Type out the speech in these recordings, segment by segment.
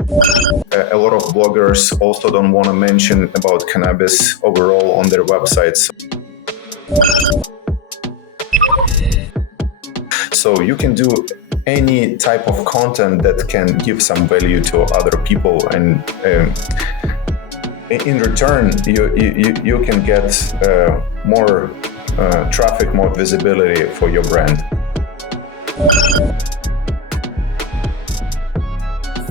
A lot of bloggers also don't want to mention about cannabis overall on their websites. So you can do any type of content that can give some value to other people, and in return, you can get more traffic, more visibility for your brand.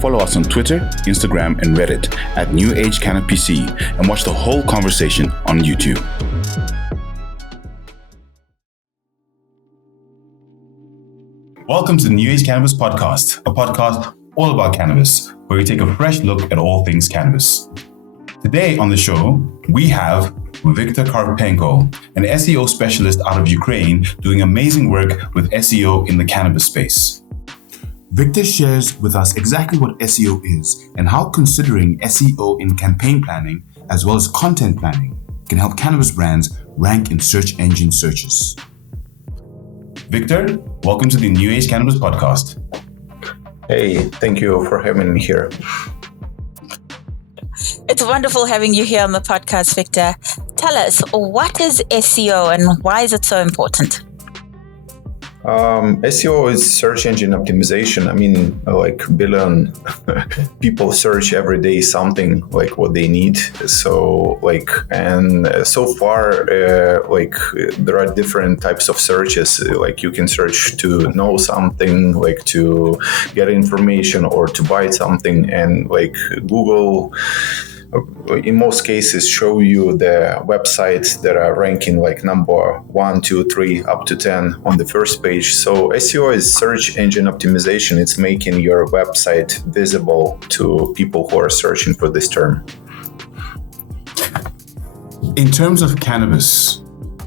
Follow us on Twitter, Instagram, and Reddit at New Age Cannabis PC, and watch the whole conversation on YouTube. Welcome to the New Age Cannabis Podcast, a podcast all about cannabis, where we take a fresh look at all things cannabis. Today on the show, we have Viktor Karpenko, an SEO specialist out of Ukraine doing amazing work with SEO in the cannabis space. Viktor shares with us exactly what SEO is and how considering SEO in campaign planning as well as content planning can help cannabis brands rank in search engine searches. Viktor, welcome to the New Age Cannabis Podcast. Hey, thank you for having me here. It's wonderful having you here on the podcast, Viktor. Tell us, what is SEO and why is it so important? SEO is search engine optimization. I mean, like billion people search every day something like what they need. So so far, there are different types of searches. Like you can search to know something, like to get information or to buy something, and like Google, in most cases, show you the websites that are ranking like number 1, 2, 3, up to 10 on the first page. So SEO is search engine optimization. It's making your website visible to people who are searching for this term. In terms of cannabis,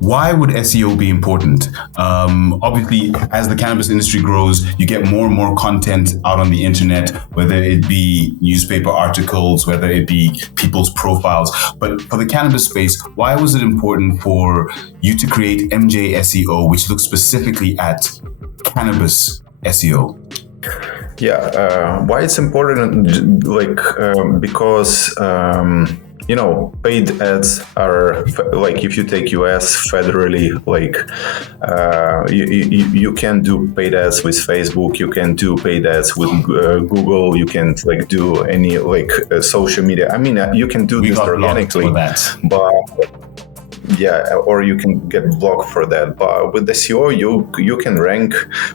why would SEO be important? Obviously, as the cannabis industry grows, you get more and more content out on the internet, whether it be newspaper articles, whether it be people's profiles. But for the cannabis space, why was it important for you to create MJ SEO, which looks specifically at cannabis SEO? Yeah, why it's important? Because paid ads are like, if you take US federally, you can do paid ads with Facebook, you can do paid ads with Google, you can do any social media. I mean, you can do this organically, but yeah, or you can get blocked for that. But with SEO, you can rank,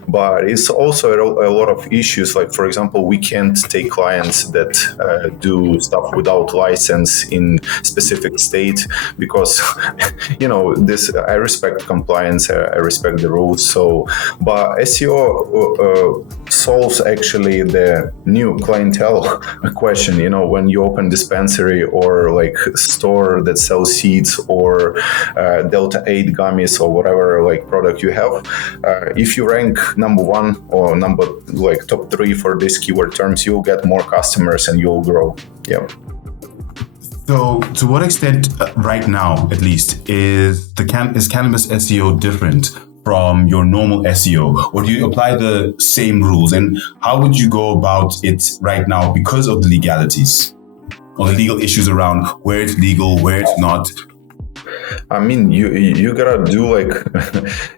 but it's also a lot of issues. Like, for example, we can't take clients that do stuff without license in specific state, because this, I respect compliance, I respect the rules. So, but SEO solves actually the new clientele question. When you open dispensary or like store that sells seeds or Delta 8 gummies or whatever product you have, if you rank number 1 or top 3 for these keyword terms, you'll get more customers and you'll grow. Yeah. So, to what extent, right now at least, is cannabis SEO different from your normal SEO, or do you apply the same rules? And how would you go about it right now because of the legalities or the legal issues around where it's legal, where it's not? I mean, you gotta do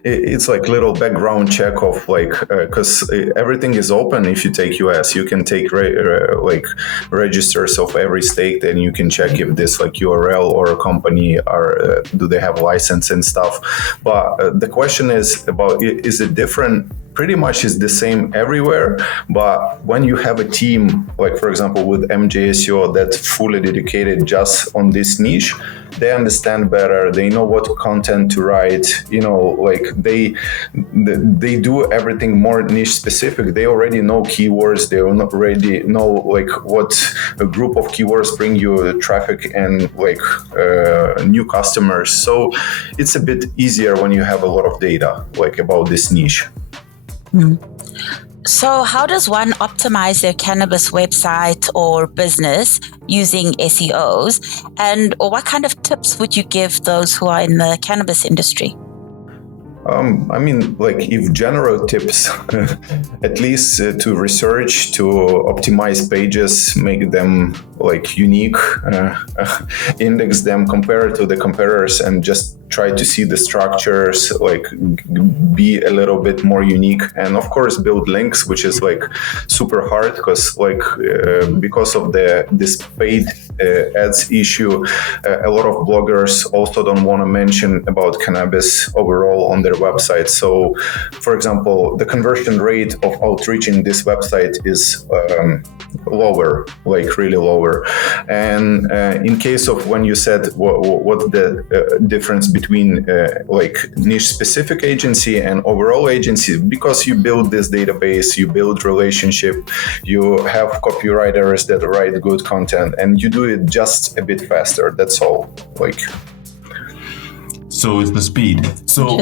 it's like little background check of because everything is open. If you take US, you can take registers of every state, and you can check if this URL or a company are do they have license and stuff. But the question is about, is it different? Pretty much is the same everywhere, but when you have a team, like for example with MJ SEO, that's fully dedicated just on this niche, they understand better, they know what content to write, they do everything more niche specific. They already know keywords, they already know what a group of keywords bring you traffic and new customers. So it's a bit easier when you have a lot of data about this niche. So how does one optimize their cannabis website or business using SEOs? And what kind of tips would you give those who are in the cannabis industry? I mean, like if general tips, at least to research, to optimize pages, make them like unique, index them, compare to the competitors, and just try to see the structures, like be a little bit more unique. And of course, build links, which is like super hard because because of this paid ads issue, a lot of bloggers also don't want to mention about cannabis overall on their website. So, for example, the conversion rate of outreach in this website is lower, like really lower. And in case of when you said what's the difference between like niche specific agency and overall agency, because you build this database, you build relationship, you have copywriters that write good content, and you do it just a bit faster. That's all. Like. So it's the speed. So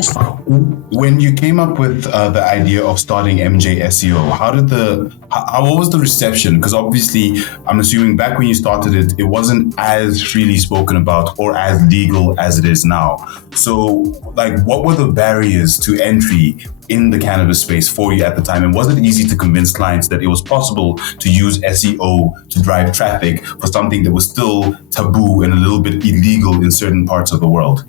when you came up with the idea of starting MJ SEO, what was the reception? Because obviously, I'm assuming back when you started it, it wasn't as freely spoken about or as legal as it is now. So like, what were the barriers to entry in the cannabis space for you at the time? And was it easy to convince clients that it was possible to use SEO to drive traffic for something that was still taboo and a little bit illegal in certain parts of the world?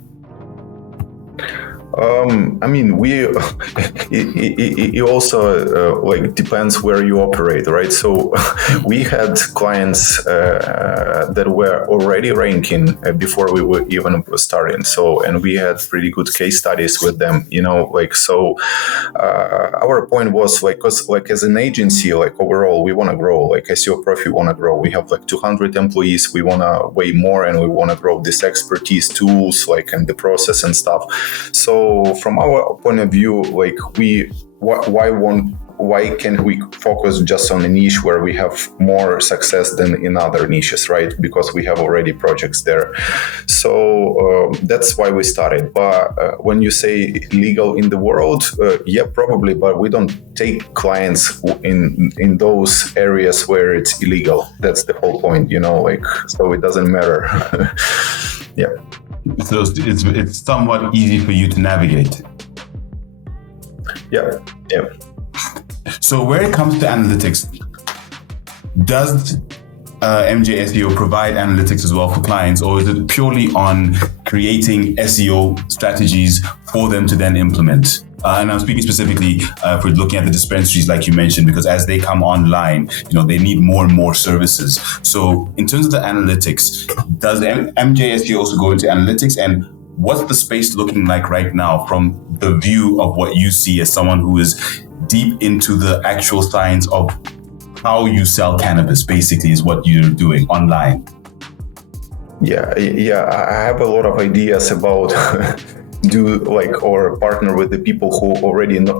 I mean, it also like depends where you operate, right? So we had clients that were already ranking before we were even starting. So, and we had pretty good case studies with them, like, so our point was like, cause like as an agency, like overall, we want to grow, like SEO Profi want to grow. We have like 200 employees. We want to way more, and we want to grow this expertise tools, like, and the process and stuff. So from our point of view, like why can't we focus just on a niche where we have more success than in other niches, right? Because we have already projects there. So that's why we started. But when you say legal in the world, yeah, probably, but we don't take clients in those areas where it's illegal. That's the whole point, like, so it doesn't matter. Yeah. So it's somewhat easy for you to navigate. Yeah. So where it comes to analytics, does MJ SEO provide analytics as well for clients, or is it purely on creating SEO strategies for them to then implement? And I'm speaking specifically for looking at the dispensaries, like you mentioned, because as they come online, they need more and more services. So in terms of the analytics, does MJ SEO also go into analytics? And what's the space looking like right now from the view of what you see as someone who is deep into the actual science of how you sell cannabis, basically, is what you're doing online? Yeah, I have a lot of ideas about or partner with the people who already know,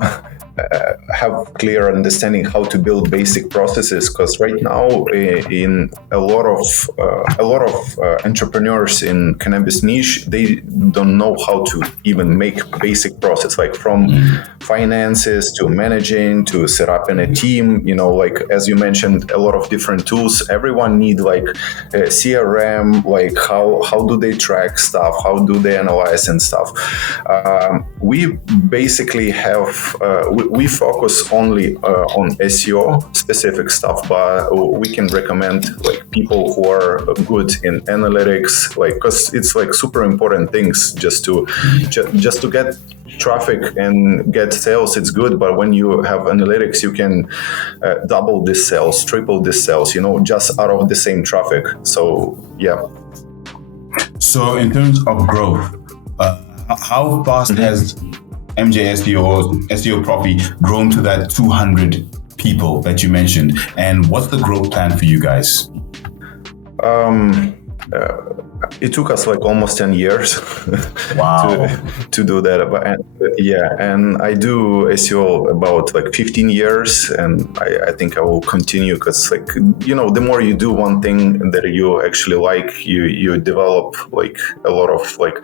have clear understanding how to build basic processes. Because right now, in a lot of entrepreneurs in cannabis niche, they don't know how to even make basic process, like from finances to managing to set up in a team. Like as you mentioned, a lot of different tools. Everyone need like a CRM, like how do they track stuff, how do they analyze and stuff. We basically have we focus only on SEO specific stuff, but we can recommend like people who are good in analytics, like, because it's like super important things just to get traffic and get sales. It's good, but when you have analytics, you can double this sales, triple this sales, just out of the same traffic. So yeah. So in terms of growth, how fast has MJ SEO or SEO Profi grown to that 200 people that you mentioned? And what's the growth plan for you guys? It took us like almost 10 years wow. to do that. And I do SEO about like 15 years, and I think I will continue because like, the more you do one thing that you actually like, you develop like a lot of like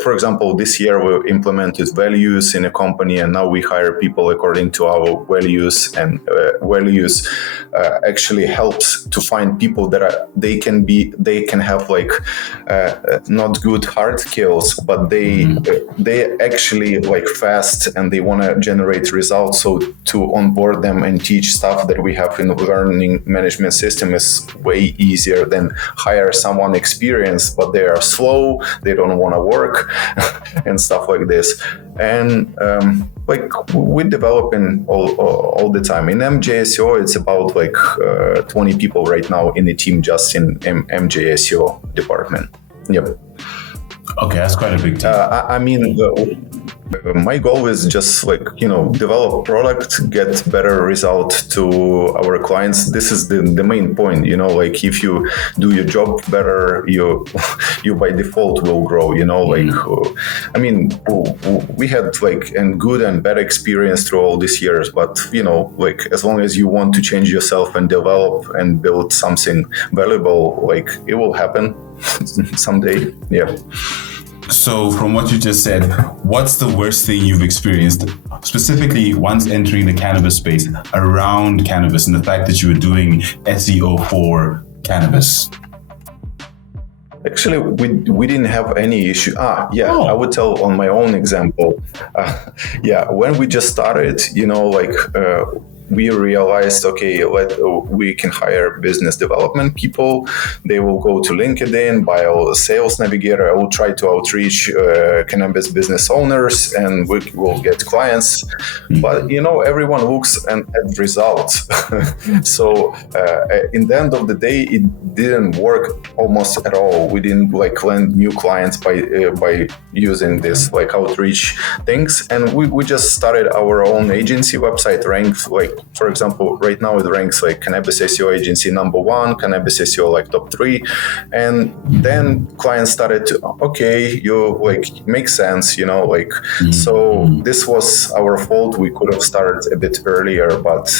for example, this year we implemented values in a company, and now we hire people according to our values, and values actually helps to find people that they can have like not good hard skills, but they actually like fast and they want to generate results. So to onboard them and teach stuff that we have in the learning management system is way easier than hire someone experienced, but they are slow, they don't want to work and stuff like this. And like we're developing all the time. In MJSEO, it's about like 20 people right now in the team just in MJSEO department. Yep. Okay, that's quite a big team. I mean, my goal is just like, develop product, get better result to our clients. This is the main point, like if you do your job better, you by default will grow, like, I mean, we had like a good and bad experience through all these years, but, like as long as you want to change yourself and develop and build something valuable, like it will happen someday. Yeah. So from what you just said, what's the worst thing you've experienced, specifically once entering the cannabis space, around cannabis and the fact that you were doing SEO for cannabis? Actually, we didn't have any issue. I would tell on my own example. When we just started, we realized, okay, we can hire business development people. They will go to LinkedIn, buy a sales navigator. I will try to outreach cannabis business owners, and we will get clients. But everyone looks at results. So in the end of the day, it didn't work almost at all. We didn't land new clients by using this outreach things, and we just started our own agency website, ranked for example, right now it ranks Cannabis SEO agency #1, Cannabis SEO top 3, and then clients started to, okay, you makes sense, So this was our fault. We could have started a bit earlier, but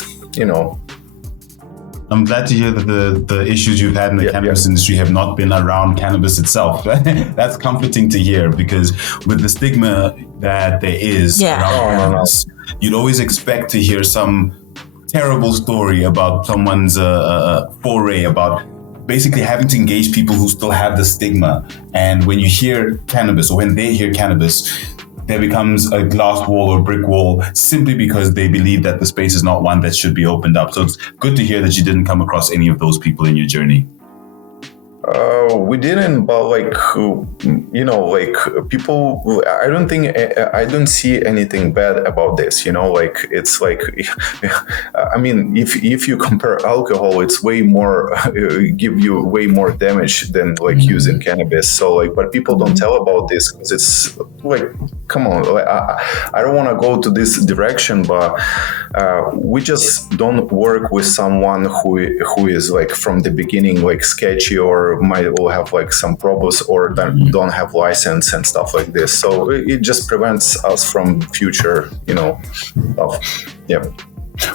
I'm glad to hear that the issues you've had in the cannabis industry have not been around cannabis itself. That's comforting to hear, because with the stigma that there is around cannabis, you'd always expect to hear some terrible story about someone's foray, about basically having to engage people who still have the stigma. And when you hear cannabis, or when they hear cannabis, there becomes a glass wall or brick wall simply because they believe that the space is not one that should be opened up. So it's good to hear that you didn't come across any of those people in your journey. We didn't, but people, I don't see anything bad about this, it's I mean, if you compare alcohol, it's way more, give you way more damage than using cannabis. So but people don't tell about this because it's come on, I don't want to go to this direction, but we just don't work with someone who is from the beginning sketchy, or will have some problems, or don't have license and stuff like this. So it just prevents us from future stuff. Yeah.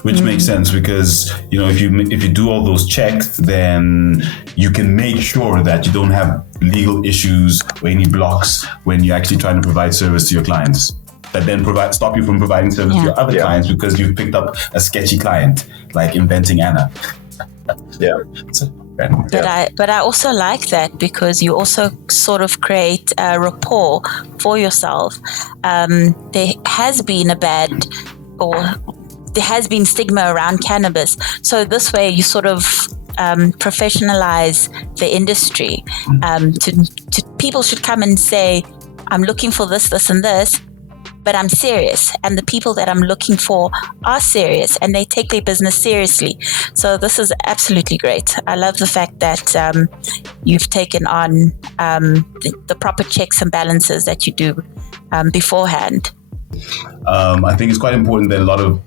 Which makes sense, because if you do all those checks, then you can make sure that you don't have legal issues or any blocks when you're actually trying to provide service to your clients, that then stop you from providing service to your other clients because you've picked up a sketchy client, like Inventing Anna. But I also like that, because you also sort of create a rapport for yourself. There has been there has been stigma around cannabis. So this way you sort of professionalize the industry. To people should come and say, I'm looking for this, this, and this, but I'm serious. And the people that I'm looking for are serious, and they take their business seriously. So this is absolutely great. I love the fact that you've taken on the proper checks and balances that you do beforehand. I think it's quite important that a lot of,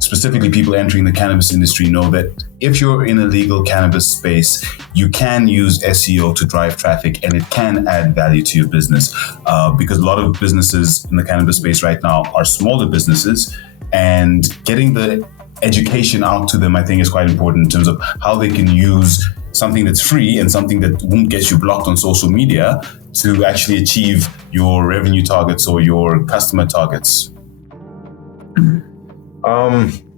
specifically people entering the cannabis industry, know that if you're in a legal cannabis space, you can use SEO to drive traffic, and it can add value to your business, because a lot of businesses in the cannabis space right now are smaller businesses, and getting the education out to them, I think, is quite important in terms of how they can use something that's free and something that won't get you blocked on social media to actually achieve your revenue targets or your customer targets.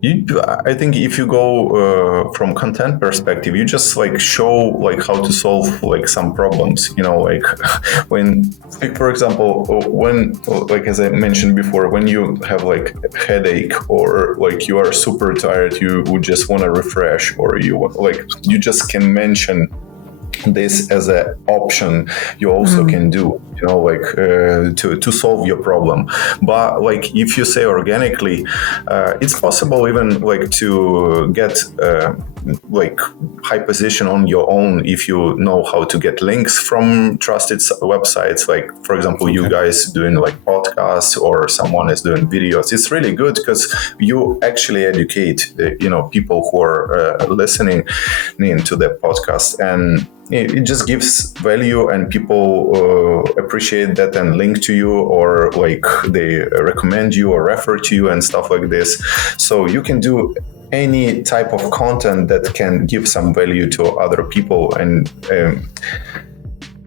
I think if you go from content perspective, you just like show like how to solve like some problems, like when, like, for example, when, like as I mentioned before, when you have like a headache or like you are super tired, you would just want to refresh, or you just can mention this as an option you also can do, to solve your problem. But like if you say organically, it's possible even like to get like high position on your own if you know how to get links from trusted websites. Like for example, you guys doing like podcasts or someone is doing videos. It's really good because you actually educate people who are listening into the podcast, and it just gives value, and people appreciate that and link to you, or like they recommend you or refer to you and stuff like this. So you can do any type of content that can give some value to other people, and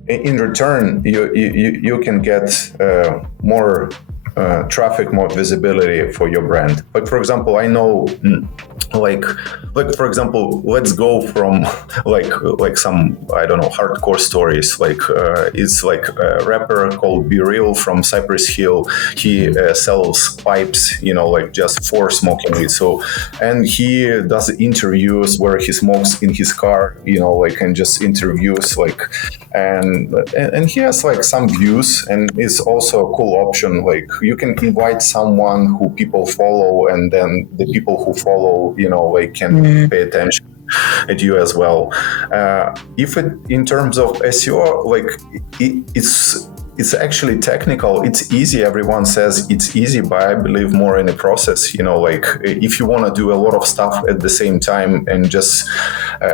in return you can get more traffic, more visibility for your brand. Like for example, I know like for example, let's go from like some, I don't know, hardcore stories. Like it's like a rapper called Be Real from Cypress Hill. He sells pipes, like just for smoking weed. So, and he does interviews where he smokes in his car, like, and just interviews like, and he has like some views, and it's also a cool option. Like you can invite someone who people follow, and then the people who follow, like can pay attention at you as well. If it, in terms of SEO, like it's actually technical. It's easy. Everyone says it's easy, but I believe more in the process. Like if you want to do a lot of stuff at the same time and just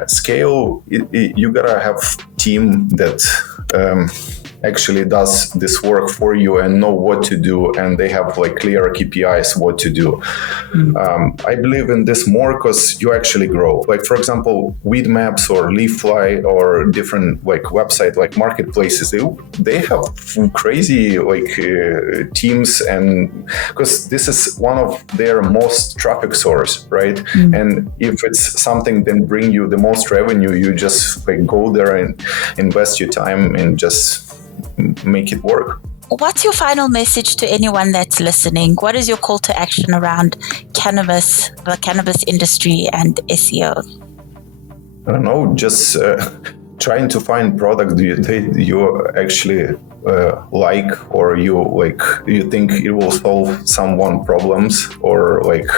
scale, you gotta have team that actually does this work for you and know what to do, and they have like clear KPIs what to do. I believe in this more because you actually grow. Like for example, Weed Maps or Leafly or different like website like marketplaces, they have crazy like teams, and because this is one of their most traffic source, right? And if it's something that bring you the most revenue, you just like go there and invest your time and just make it work. What's your final message to anyone that's listening? What is your call to action around cannabis, the cannabis industry, and SEO? I don't know, just trying to find product you actually like, or you think it will solve someone problems, or like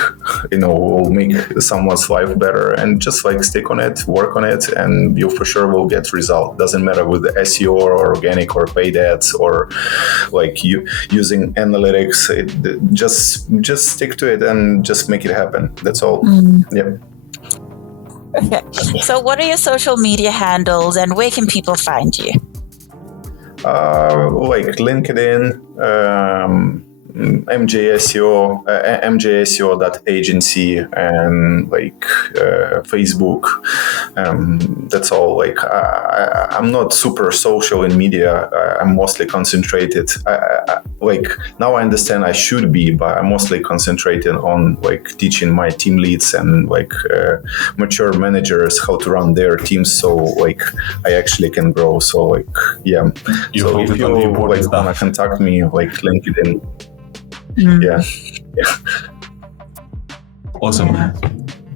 will make someone's life better, and just like stick on it, work on it, and you for sure will get result. Doesn't matter with the SEO or organic or paid ads or like you using analytics. Just stick to it and just make it happen. That's all. Yeah. Okay. So what are your social media handles, and where can people find you? Like LinkedIn, MJSEO, MJSEO.agency, and like Facebook. That's all. Like I'm not super social in media. I'm mostly concentrated. Like now I understand I should be, but I'm mostly concentrated on like teaching my team leads and like mature managers how to run their teams, so like I actually can grow. So like yeah. So if you like wanna contact me, like LinkedIn. Yeah. Awesome.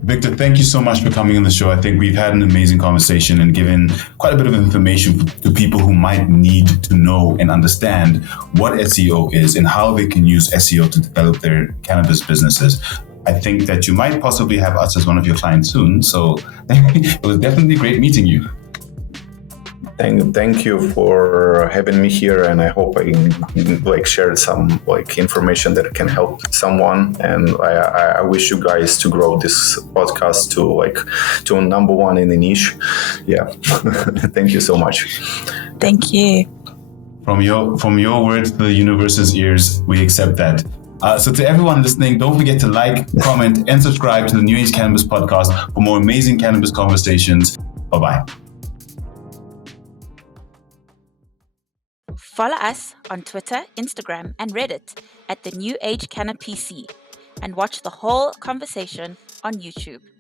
Victor, thank you so much for coming on the show. I think we've had an amazing conversation and given quite a bit of information to people who might need to know and understand what SEO is and how they can use SEO to develop their cannabis businesses. I think that you might possibly have us as one of your clients soon. So it was definitely great meeting you. Thank you for having me here, and I hope I like shared some like information that can help someone. And I wish you guys to grow this podcast to number one in the niche. Yeah, thank you so much. Thank you. From your words to the universe's ears, we accept that. So to everyone listening, don't forget to like, comment, and subscribe to the New Age Cannabis podcast for more amazing cannabis conversations. Bye-bye. Follow us on Twitter, Instagram, and Reddit at the New Age Cannabis, and watch the whole conversation on YouTube.